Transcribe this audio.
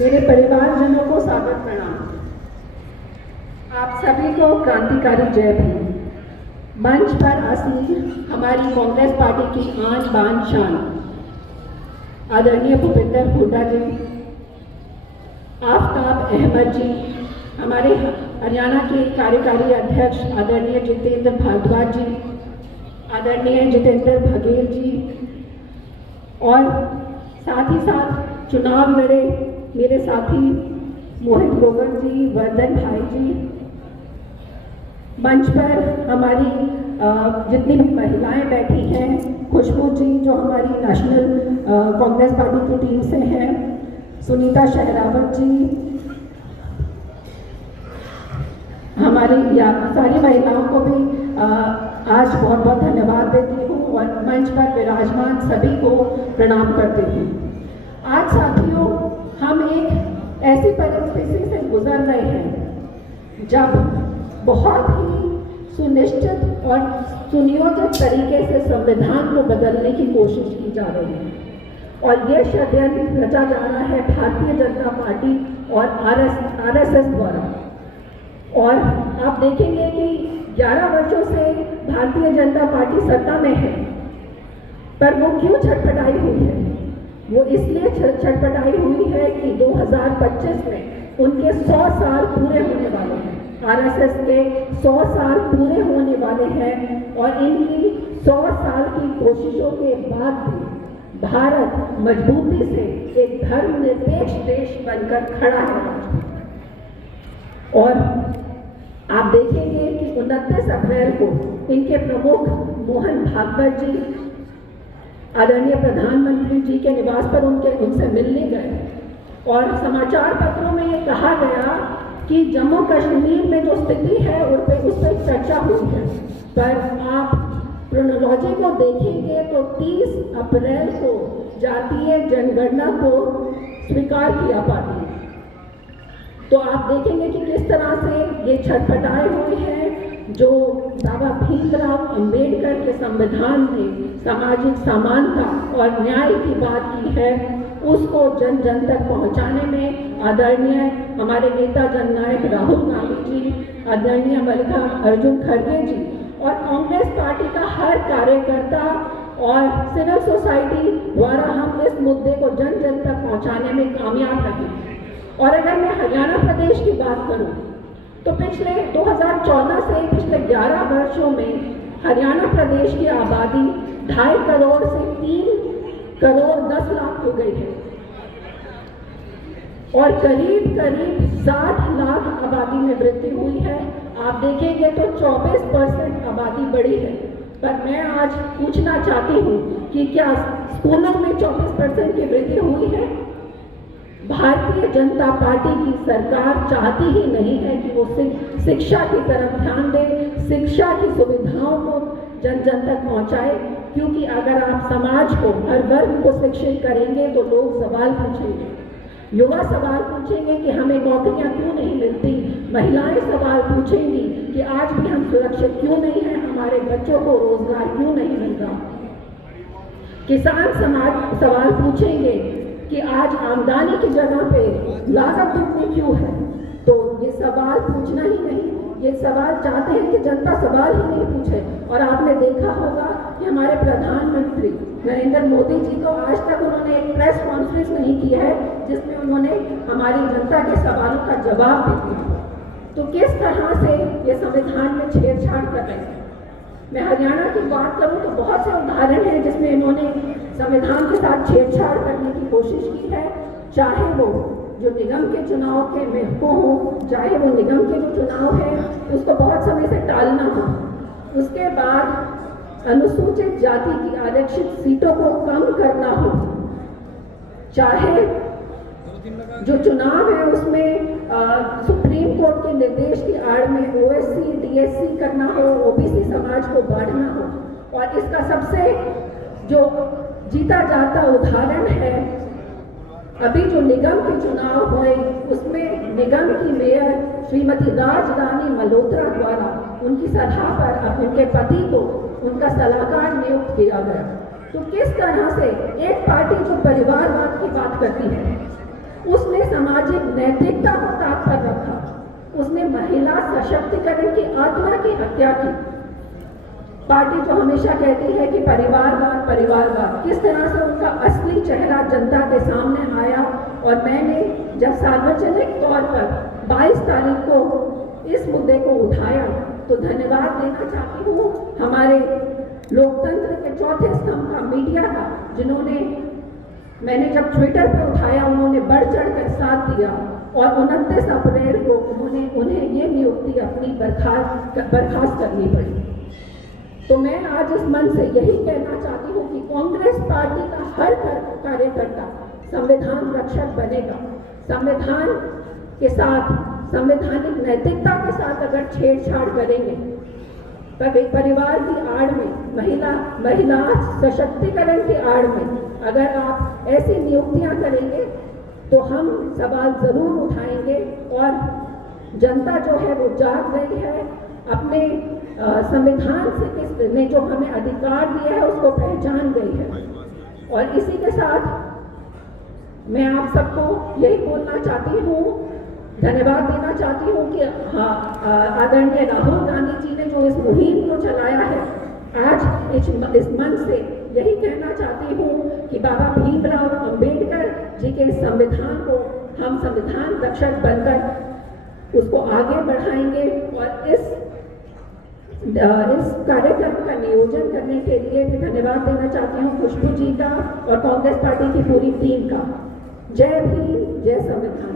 मेरे परिवारजनों को सादर प्रणाम। आप सभी को क्रांतिकारी जय भीम। मंच पर आसीन हमारी कांग्रेस पार्टी की आन बान शान आदरणीय भूपेंद्र हुड्डा जी, आफ्ताब अहमद जी, हमारे हरियाणा के कार्यकारी अध्यक्ष आदरणीय जितेंद्र भारद्वाज जी, आदरणीय जितेंद्र बघेल जी, और साथ ही साथ चुनाव लड़े मेरे साथी मोहित गोगन जी, वर्धन भाई जी, मंच पर हमारी जितनी भी महिलाएं बैठी हैं, खुशबू जी जो हमारी नेशनल कांग्रेस पार्टी की टीम से हैं, सुनीता शहरावत जी, हमारी सारी महिलाओं को भी आज बहुत बहुत धन्यवाद देती हूँ और मंच पर विराजमान सभी को प्रणाम करती हूँ। आज साथियों, हम एक ऐसी परिस्थिति से गुजर रहे हैं जब बहुत ही सुनिश्चित और सुनियोजित तरीके से संविधान को बदलने की कोशिश की जा रही है और ये षड्यंत्र रचा जा रहा है भारतीय जनता पार्टी और आरएसएस द्वारा। और आप देखेंगे कि 11 वर्षों से भारतीय जनता पार्टी सत्ता में है, पर वो क्यों छटपटाई हुई है? वो इसलिए छटपटाई हुई है कि 2025 में उनके 100 साल पूरे होने वाले हैं, आरएसएस के 100 साल पूरे होने वाले हैं और इनकी 100 साल की कोशिशों के बाद भी भारत मजबूती से एक धर्मनिरपेक्ष देश बनकर खड़ा है। और आप देखेंगे कि 29 अप्रैल को इनके प्रमुख मोहन भागवत जी आदरणीय प्रधानमंत्री जी के निवास पर उनसे मिलने गए और समाचार पत्रों में ये कहा गया कि जम्मू कश्मीर में जो स्थिति है उस पर चर्चा हुई है, पर आप क्रोनोलॉजी को देखेंगे तो 30 अप्रैल को जातीय जनगणना को स्वीकार किया पार्टी। तो आप देखेंगे कि किस तरह से ये छटपटाए हुए हैं। जो बाबा भीमराव अंबेडकर के संविधान में सामाजिक समानता और न्याय की बात की है, उसको जन जन तक पहुंचाने में आदरणीय हमारे नेता जननायक राहुल गांधी जी, आदरणीय मल्लिकार्जुन खड़गे जी और कांग्रेस पार्टी का हर कार्यकर्ता और सिविल सोसाइटी द्वारा हम इस मुद्दे को जन जन तक पहुंचाने में कामयाब रहे। और अगर मैं हरियाणा प्रदेश की बात करूं तो पिछले 2014 से पिछले 11 वर्षों में हरियाणा प्रदेश की आबादी 2.5 करोड़ से 3 करोड़ 10 लाख हो गई है और करीब 60 लाख आबादी में वृद्धि हुई है। आप देखेंगे तो 24% आबादी बढ़ी है। पर मैं आज पूछना चाहती हूँ कि क्या स्कूलों में 24% की वृद्धि हुई है? भारतीय जनता पार्टी की सरकार चाहती ही नहीं है कि वो शिक्षा की तरफ ध्यान दे, शिक्षा की सुविधाओं को जन जन तक पहुंचाए, क्योंकि अगर आप समाज को, हर वर्ग को शिक्षित करेंगे तो लोग सवाल पूछेंगे, युवा सवाल पूछेंगे कि हमें नौकरियां क्यों नहीं मिलती, महिलाएं सवाल पूछेंगी कि आज भी हम सुरक्षित क्यों नहीं हैं, हमारे बच्चों को रोजगार क्यों नहीं मिल रहा, किसान समाज सवाल पूछेंगे कि आज आमदनी की जगह पे लागत दुगनी क्यों है। तो ये सवाल पूछना ही नहीं, ये सवाल चाहते हैं कि जनता सवाल ही नहीं पूछे। और आपने देखा होगा कि हमारे प्रधानमंत्री नरेंद्र मोदी जी तो आज तक उन्होंने एक प्रेस कॉन्फ्रेंस नहीं की है जिसमें उन्होंने हमारी जनता के सवालों का जवाब भी दिया। तो किस तरह से ये संविधान में छेड़छाड़ कर रहे हैं। मैं हरियाणा की बात करूं तो बहुत से उदाहरण हैं जिसमें इन्होंने संविधान के साथ छेड़छाड़ करने की कोशिश की है, चाहे वो जो निगम के चुनाव के महत्व हो, चाहे वो निगम के जो चुनाव है उसको बहुत समय से टालना हो, उसके बाद अनुसूचित जाति की आरक्षित सीटों को कम करना हो, चाहे जो चुनाव है उसमें सुप्रीम कोर्ट के निर्देश की आड़ में ओएससी डीएससी करना हो, ओबीसी समाज को बांटना हो। और इसका सबसे जो जीता जाता उदाहरण है, अभी जो निगम के चुनाव हुए उसमें निगम की मेयर श्रीमती राजरानी मल्होत्रा द्वारा उनकी सलाह पर उनके पति को उनका सलाहकार नियुक्त किया गया। तो किस तरह से एक पार्टी जो परिवारवाद की बात करती है उसने समाज नैतिकता को ताक पर रखा, उसने महिला सशक्तिकरण की आत्मा की हत्या की। पार्टी जो हमेशा कहती है कि परिवारवाद परिवारवाद, किस तरह से उनका असली चेहरा जनता के सामने आया। और मैंने जब सार्वजनिक तौर पर 22 तारीख को इस मुद्दे को उठाया तो धन्यवाद देना चाहती हूँ हमारे लोकतंत्र के चौथे स्तंभ का, मीडिया का, जिन्होंने, मैंने जब ट्विटर पर उठाया उन्होंने बढ़ चढ़ कर साथ दिया और 29 अप्रैल को उन्हें ये नियुक्ति अपनी बर्खास्त करनी पड़ी। तो मैं आज इस मन से यही कहना चाहती हूँ कि कांग्रेस पार्टी का हर कार्यकर्ता संविधान रक्षक बनेगा। संविधान के साथ, संवैधानिक नैतिकता के साथ अगर छेड़छाड़ करेंगे, परिवार की आड़ में, महिला सशक्तिकरण की आड़ में अगर आप ऐसी नियुक्तियां करेंगे तो हम सवाल जरूर उठाएंगे। और जनता जो है वो जाग गई है, अपने संविधान से किसने जो हमें अधिकार दिया है उसको पहचान गई है। और इसी के साथ मैं आप सबको यही बोलना चाहती हूँ, धन्यवाद देना चाहती हूँ कि आदरणीय राहुल गांधी जी ने जो इस मुहिम को चलाया है, आज इस मंच से यही कहना चाहती हूँ कि बाबा भीमराव अंबेडकर जी के संविधान को हम संविधान रक्षक बनकर उसको आगे बढ़ाएंगे। और इस कार्यक्रम का नियोजन करने के लिए भी धन्यवाद देना चाहती हूँ खुशबू जी का और कांग्रेस पार्टी की पूरी टीम का। जय भीम, जय संविधान।